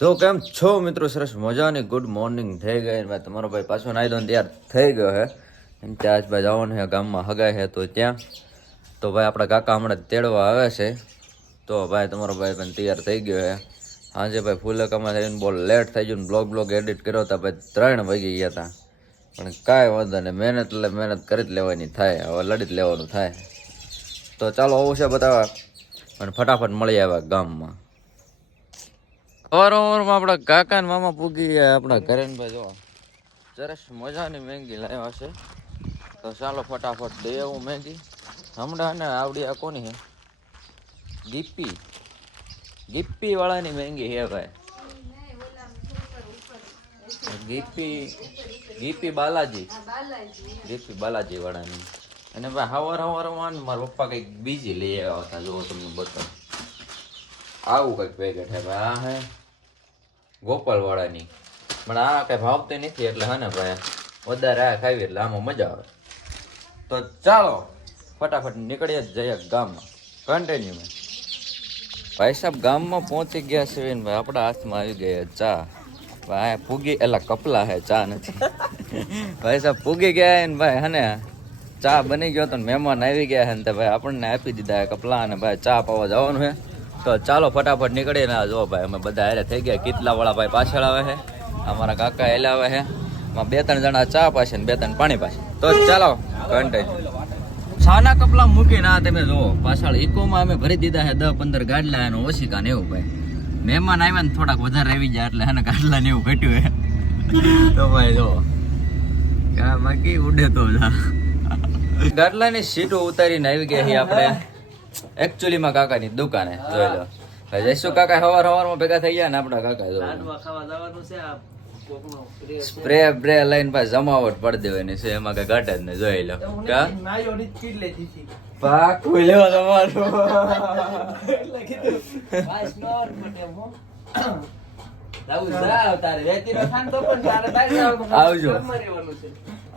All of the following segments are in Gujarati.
તો કેમ છો મિત્રો? સરસ મજાની ગુડ મોર્નિંગ થઈ ગઈ ભાઈ. તમારો ભાઈ પાછો નાઈ ધોઈને તૈયાર થઈ ગયો હે. એમ ત્યાં જ ભાઈ જવાનું છે ગામમાં હગાય છે તો ત્યાં. તો ભાઈ આપણા કાકા હમણાં તેડવા આવે છે. તો ભાઈ તમારો ભાઈ પણ તૈયાર થઈ ગયો છે. સાંજે ભાઈ ફૂલકામાં થઈને બહુ લેટ થઈ ગયું. બ્લોગ એડિટ કર્યો હતા ભાઈ 3 વાગી ગયા હતા. પણ કાંઈ વાંધો નહીં, મહેનત એટલે મહેનત કરી જ લેવાની થાય, હવે લડી જ લેવાનું થાય. તો ચાલો આવું છે બતાવવા અને ફટાફટ મળી આવ્યા ગામમાં. અવારવારમાં આપણા કાકા ને મામા પૂગી ગયા આપણા ઘરે ને ભાઈ. જો સરસ મજાની મેંગી લાવ્યા છે. તો ચાલો ફટાફટ દઈ આવું મેંગી. હમણાં ને આવડી આ કોની છે? ગીપ્પી વાળાની મેંગી છે ભાઈ. ગીપ્પી બાલાજી વાળાની. અને ભાઈ હવારમાં મારા પપ્પા કંઈક બીજી લઈ આવ્યા હતા. જો તમને બતાવું, આવું કંઈક પેકેટ છે ભાઈ. આ હે ગોપાલ વાળાની, પણ આ કઈ ભાવતી નથી એટલે હે ને ભાઈ વધારે આ ખાવી એટલે આમાં મજા આવે. તો ચાલો ફટાફટ નીકળીએ જ જઈએ ગામમાં. કન્ટિન્યુ ભાઈ સાહેબ ગામમાં પહોંચી ગયા છે ને ભાઈ. આપણા હાથમાં આવી ગયા ચા. ભાઈ પૂગી એલા કપલા હે, ચા નથી. ભાઈ સાહેબ પૂગી ગયા ને ભાઈ. હે ને ચા બની ગયો તો મહેમાન આવી ગયા હે ને ભાઈ આપણને આપી દીધા કપલા અને ભાઈ ચા પાવા જવાનું છે. તો ચાલો ફટાફટ નીકળીએ ને. જો ભાઈ અમે બધા હારે થઈ ગયા. કેટલા વાળા ભાઈ પાછળ આવે છે, અમારા કાકા એલા આવે છે. 2-3 જણા ચા પાસે ને 2-3 પાણી પાસે. તો ચાલો કન્ટિન્યુ. છાના કપલા મૂકીને આ તમે જુઓ પાછળ ઇકોમાં અમે ભરી દીધા છે 10-15 ગાડલા એનો ઓશિકા ને એવું ભાઈ. મહેમાન આવ્યા ને થોડાક વધારે આવી જાય એટલે હે ગાડલા ને એવું ઘટ્યું હે. તો ભાઈ જો બાકી ઉડે તો ગાડલાની સીટો ઉતારીને આવી ગયા છીએ આપણે એકચ્યુઅલી માં કાકાની દુકાને. જોઈ લો જયસુ કાકા સવારમાં ભેગા થઈ ગયા ને આપડા કાકા જો સ્પ્રે બ્રે લઈને ભાઈ જમાવટ પડી દેવાની છે. એમાં કઈ ઘટે જ નહીં. જોઈ લો પાકું લેવા તમારું.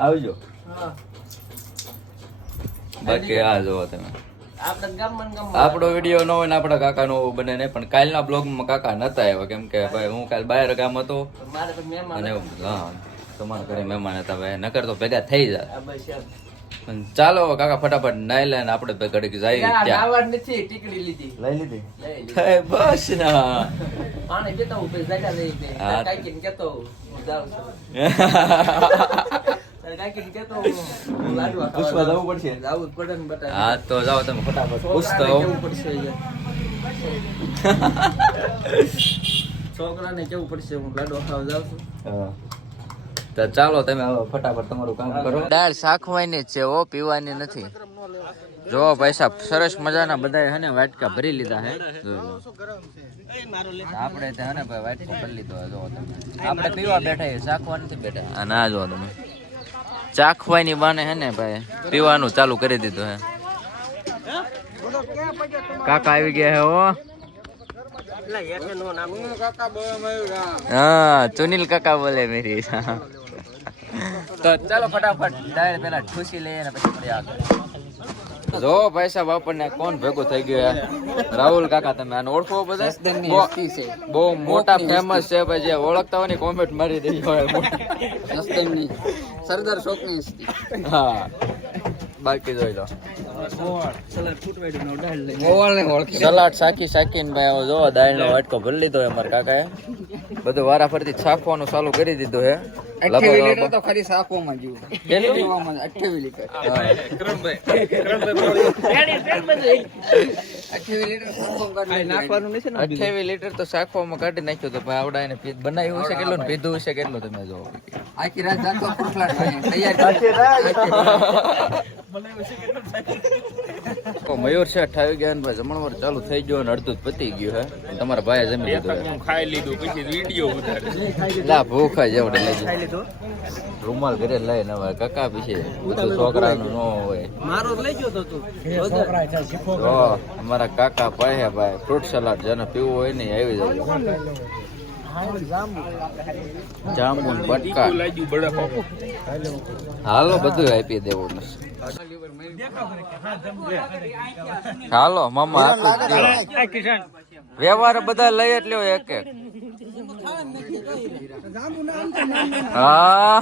આવજો બાકી આ જોવો તમે. આપણો વિડીયો ન હોય ને આપડા કાકા નો બને નહીં. પણ કાલના બ્લોગમાં કાકા નતા આવ્યા કેમ કે ભાઈ હું કાલ બહાર ગામ હતો અને હા તમારા ઘરે મહેમાન હતા ભાઈ. નકર તો ભેગા થઈ જાય. પણ ચાલો કાકા ફટાફટ નાઈ લે ને આપણે ઘડીક જઈએ. લઈ લીધી બસ ના પૂછવા જવું પડશે. હા તો જાઓ તમે ફટાફટ પૂછતો. છોકરાને કેવું પડશે, હું લાડો ખાવા જાઉં છું. તો ચાલો તમે હવે ફટાફટ તમારું કામ કરો. દાળ શાખવાની છે ઓ, પીવાની નથી. જો ભાઈ સાહેબ સરસ મજાના બધા હે ને વાટકા ભરી લીધા હે. આપણે હે ને ભાઈ વાટકો ભરી લીધો. જો તમે આપણે પીવા બેઠા, શાખવા નથી બેઠા. અને આ જો તમે ચાખવાની બાને હે ને ભાઈ પીવાનું ચાલુ કરી દીધું હે. કાકા આવી ગયા હે ઓ. હા સુનિલ કાકા બોલે મેરી. તો ચાલો ફટાફટ ડાયરેક્ટ પેલા ઠૂસી લઈએ ને પછી મળીએ આગળ. જો ભાઈ સાહેબ આપણને કોણ ભેગું થઈ ગયું? રાહુલ કાકા. તમે આને ઓળખો? બધા બહુ મોટા ફેમસ છે ભાઈ. જે ઓળખતા હોય ને કોમેન્ટ મારી દેજો. સરદાર શોકની. હા બાકી જોઈ લો સલાડ શાકીને ભાઈ જો દાળ નો વાટકો ભરી લીધો અમારા કાકાએ. બધું વારા ફરતી શાકવાનું ચાલુ કરી દીધું હે. 28 લીટર તો ખરી શાકવામાં જીવું. 28 લીટર. 28 લીટર તો શાકવામાં કાઢી નાખ્યું તો ભાઈ. આવડા એને બનાવ્યું છે કેટલું, પીધું છે કેટલું તમે જો. આખી રાત જાતો તૈયાર. મયુર છે 28 ગયા ને ભાઈ જમણવાર ચાલુ થઈ ગયો ને અડધું પતી ગયું હે. તમારા ભાઈ જમી લીધું, ખાઈ લીધું, પછી વિડીયો ઉતારે. ભૂખા જેવડે લઈ રૂમાલ ઘરે લઈને હવે કાકા પીછે બધું છોકરાનું ન હોય. મારો લઈ ગયો તો તું. અમારા કાકા પાસે ભાઈ ફ્રૂટ સલાડ જેને પીવું હોય ને આવી જાય. જાંબુ બટકા હાલો બધું આપી દેવું. હાલો મામા આપી વ્યવહાર બધા લઈ જ લ્યો એક એક. હા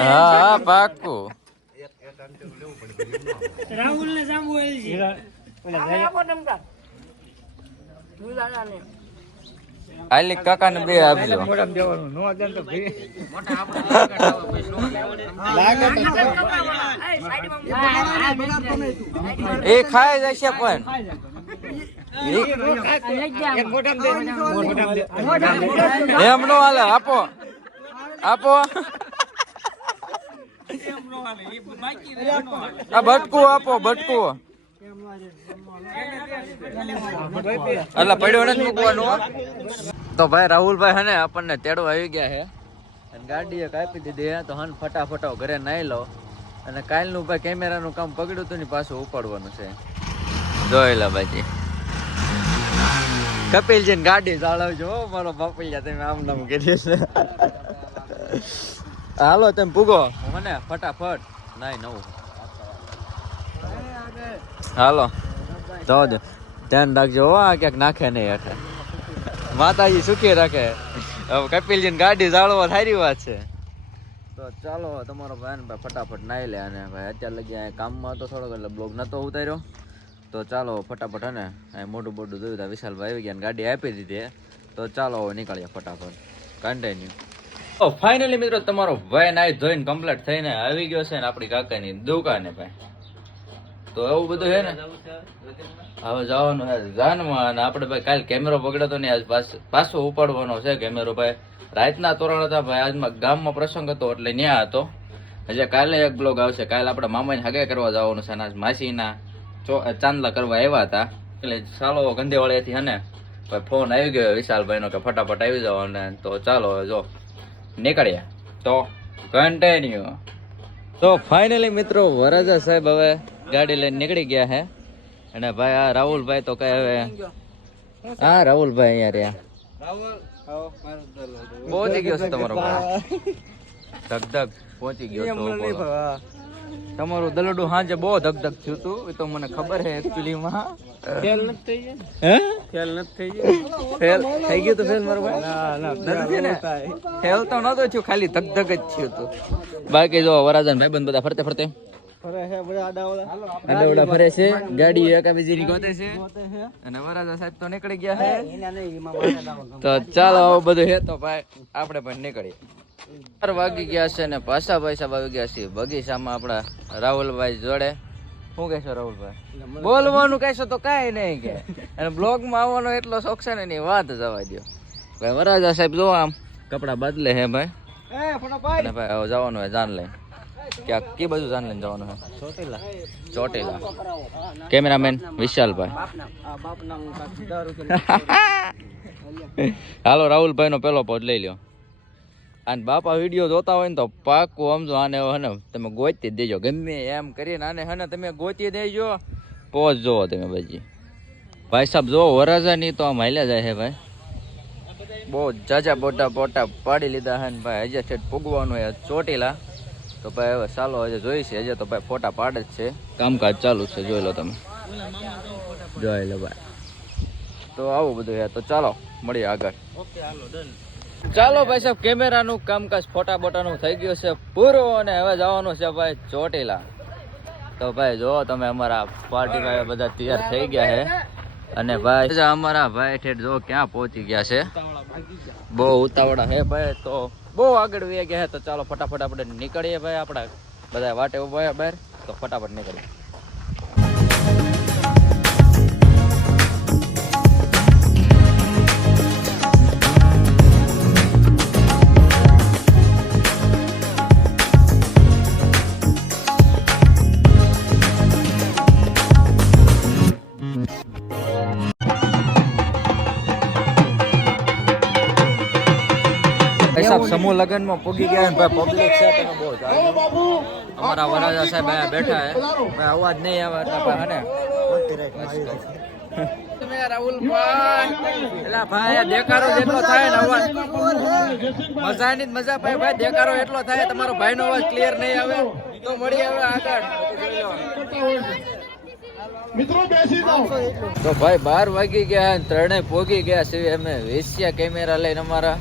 હા પાકું. રાહુલ ને જાંબુ આલી કાકા ને બે આપજો. એ ખાઈ જશે પણ એમ નો હાલે. આપો આપો આ બટકું આપો બટકું. એટલે પડ્યો નથી મૂકવાનું. તો ભાઈ રાહુલભાઈ હે ને આપણને તેડવા આવી ગયા છે અને ગાડીએ કાપી દીધી હે. તો હન ફટાફટ ઘરે નાઈ લો અને કાલનું ભાઈ કેમેરાનું કામ પકડ્યું હતું ને પાછું ઉપાડવાનું છે. જોઈ લો બાજી કપિલજી ને ગાડી ચાલવજો હો મારો બાપલિયા. તમે આમ નામ કરી છે. હાલો તમે પૂગો મને ફટાફટ નાઈ નવું. હાલો તો ધ્યાન રાખજો હો આ ક્યાંક નાખે નહીં હેઠે. માતાજી સુખી રાખે. હવે કપિલજી ને ગાડી જાળવા સારી વાત છે. તો ચાલો તમારો ભાઈ ને ફટાફટ નાઈ લે. અને ભાઈ અત્યારે લગી કામમાં તો થોડોક એટલે બ્લોગ નતો ઉતાર્યો. તો ચાલો ફટાફટ હે ને મોટું મોટું જોયું તા વિશાલભાઈ આવી ગયા ગાડી આપી દીધી. તો ચાલો હવે નીકળીએ ફટાફટ કન્ટિન્યુ. તો ફાઇનલી મિત્રો તમારો ભાઈ નાઈ જોઈને કમ્પ્લીટ થઈને આવી ગયો છે ને આપણી કાકાની દુકાને ભાઈ. તો એવું બધું છે ને હવે જવાનું છે જાનમાં. અને આપણે ભાઈ કાલે કેમેરો પકડ્યો ને આજ પાછો ઉપાડવાનો છે કેમેરો ભાઈ. રાતના તોરણ હતા ભાઈ. આજમાં ગામમાં પ્રસંગ હતો એટલે ન્યા હતો. હજી કાલે એક બ્લોગ આવશે. કાલે આપણે મામાને હગે કરવા જવાનું છે. આજ માસીના ચાંદલા કરવા આવ્યા હતા. એટલે ચાલો ગંધેવાળીથી હે ને ભાઈ ફોન આવી ગયો વિશાલભાઈ નો કે ફટાફટ આવી જાવ. અને તો ચાલો જો નીકળ્યા. તો કન્ટિન્યુ. તો ફાઇનલી મિત્રો વરરાજા સાહેબ હવે ગાડી લઈને નીકળી ગયા હે. અને ભાઈ આ રાહુલભાઈ તો કઈ હવે હા રાહુલભાઈ અહીંયા રહ્યા પહોંચી ગયો છે તમારો ભાઈ. ધગધગ પહોંચી ગયો તો તમારું દલડું સાંજે બહુ ધગધગ થયું હતું. એ તો મને ખબર છે એકચ્યુઅલી માં. ફેલ નથી થઈ ગયું તો ફેલ મારો ભાઈ ને ફેલ તો નતો થયું ખાલી ધગધગ જ થયું હતું. બાકી જો વરાજન ભાઈ બંધ બધા ફરતે ફરતે આડાવડા ફરે છે. ગાડી એકાબીજી ગોતે છે. અને વરાજા સાહેબ તો નીકળી ગયા છે. તો ચાલો આવું બધું છે. તો ભાઈ આપણે પણ નીકળીએ. 4 વાગી ગયા છે ને પાછા પૈસા આવી ગયા છે બગીચામાં આપણા રાહુલભાઈ જોડે. શું કહેશો રાહુલભાઈ? બોલવાનું કહેશો તો કાંઈ નહીં કે. અને બ્લોગમાં આવવાનો એટલો શોખ છે ને એની વાત જવા દો ભાઈ. વરાજા સાહેબ જો આમ કપડા બદલે હે ભાઈ. અને ભાઈ હવે જવાનું હોય જાન લઈને. ક્યાં કે બાજુ જાન લઈને જવાનું હોય? ચોટીલા. કેમેરામેન વિશાલભાઈ. હાલો રાહુલભાઈ નો પેલો પોટ લઈ લ્યો. અને બાપા વિડીયો જોતા હોય ને તો પાકું સમજો આને હને તમે ગોતી જ દેજો. ગમે એમ કરીને આને હને તમે ગોતી દેજો. પોચ જોવો તમે બાજી. ભાઈ સાહેબ જો વરાજા ની તો આમ હાલ્યા જાય છે ભાઈ. બહુ જાજા બોટા બોટા પાડી લીધા છે ને ભાઈ. હજે છેટ પૂગવાનું હોય ચોટીલા. તો ભાઈ હવે ચાલો હજે જોઈ છે. હજે તો ભાઈ ફોટા પાડે જ છે. કામકાજ ચાલુ છે જોઈ લો તમે. જોઈ લો ભાઈ. તો આવું બધું છે. તો ચાલો મળીએ આગળ. ચાલો ભાઈ સાહેબ કેમેરાનું કામકાજ ફોટા બોટાનું થઈ ગયું છે પૂરું. અને હવે જવાનું છે ભાઈ ચોટીલા. તો ભાઈ જો તમે અમારા પાર્ટી ભાઈ બધા તૈયાર થઈ ગયા છે. અને ભાઈ અમારા ભાઈ ઠેઠ જો ક્યાં પહોંચી ગયા છે. બહુ ઉતાવળા હે ભાઈ. તો બહુ આગળ વહી ગયા છે. તો ચાલો ફટાફટ આપણે નીકળીએ ભાઈ. આપણા બધા વાટે ઉભા બહાર. તો ફટાફટ નીકળીએ. સમૂહ લગ્ન માં પૂગી ગયા ને ભાઈ. પબ્લિક છે તમે બહુ અમારા વરાજા સાહેબ અહીંયા બેઠા હે ભાઈ. અવાજ નહીં આવે એટલે ભાઈ હને ભાઈ દેખાડો જેટલો થાય ને અવાજ મજાની મજા પાય ભાઈ. દેખાડો એટલો થાય તમારો ભાઈ નો અવાજ ક્લિયર નહીં આવે તો મળી આવે આગળ. તો ભાઈ 12 વાગી ગયા અને ત્રણે પોગી ગયા છે અમે વેચ્યા કેમેરા લઈને અમારા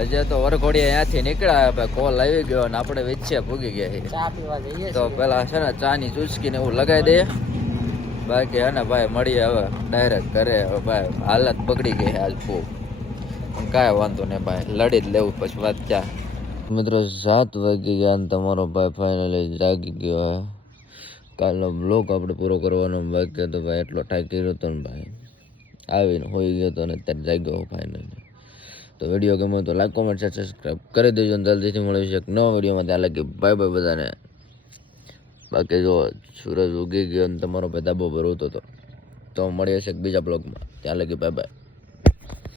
હજે તો વરઘોડિયા ત્યાંથી નીકળ્યા ભાઈ કોલ આવી ગયો અને આપણે વેચ્યા પોગી ગયા છે ચા પીવા જઈએ તો પેલા છે ને ચા ની ચૂસકી ને એવું લગાવી દઈએ બાકી હે ને ભાઈ મળીએ હવે ડાયરેક્ટ ઘરે હવે ભાઈ હાલત બગડી ગઈ છે આજ બહુ પણ કાંઈ વાંધો નહીં ભાઈ લડી જ લેવું પછી વાત ક્યાં મિત્રો 7 વાગી ગયા અને તમારો ભાઈ ફાઇનલી જાગી ગયો હે કાલનો બ્લોગ આપણે પૂરો કરવાનો બાકી હતો ભાઈ એટલો થાકી ગયો હતો ને ભાઈ આવીને હોઈ ગયો હતો ને અત્યારે જાગ્યો ફાઇનલી તો વિડીયો ગમ્યો તો લાઈક કોમેન્ટ શેર સબસ્ક્રાઈબ કરી દેજો અને જલ્દીથી મળી છે એક નવા વિડીયોમાં ત્યાં લગી બાય બાય બધાને બાકી જો સૂરજ ઉગી ગયો અને તમારો ભાઈ ધાબો પર હોતો હતો તો મળીએ છે એક બીજા બ્લોગમાં ત્યાં લગી બાય બાય